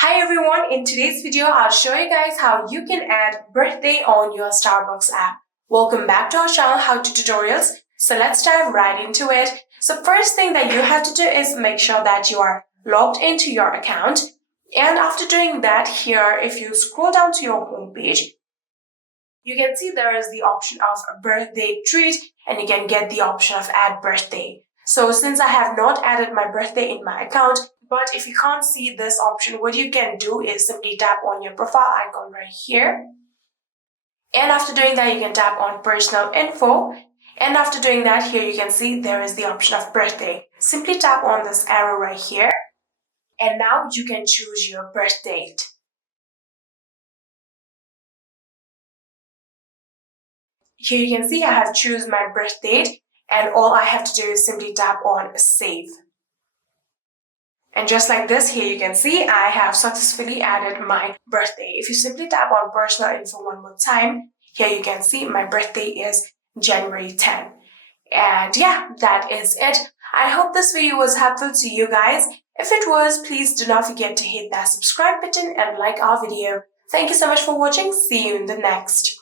Hi everyone, in today's video I'll show you guys how you can add birthday on your Starbucks app. Welcome back to our channel How To Tutorials. So let's dive right into it. So first thing that you have to do is make sure that you are logged into your account. And after doing that, here if you scroll down to your home page, you can see there is the option of a birthday treat and you can get the option of add birthday. So since I have not added my birthday in my account, but if you can't see this option, what you can do is simply tap on your profile icon right here. And after doing that, you can tap on personal info. And after doing that, here you can see there is the option of birthday. Simply tap on this arrow right here. And now you can choose your birth date. Here you can see I have chosen my birth date, and all I have to do is simply tap on save. And just like this, here you can see I have successfully added my birthday. If you simply tap on personal info one more time, here you can see my birthday is January 10. And yeah, that is it. I hope this video was helpful to you guys. If it was, please do not forget to hit that subscribe button and like our video. Thank you so much for watching. See you in the next.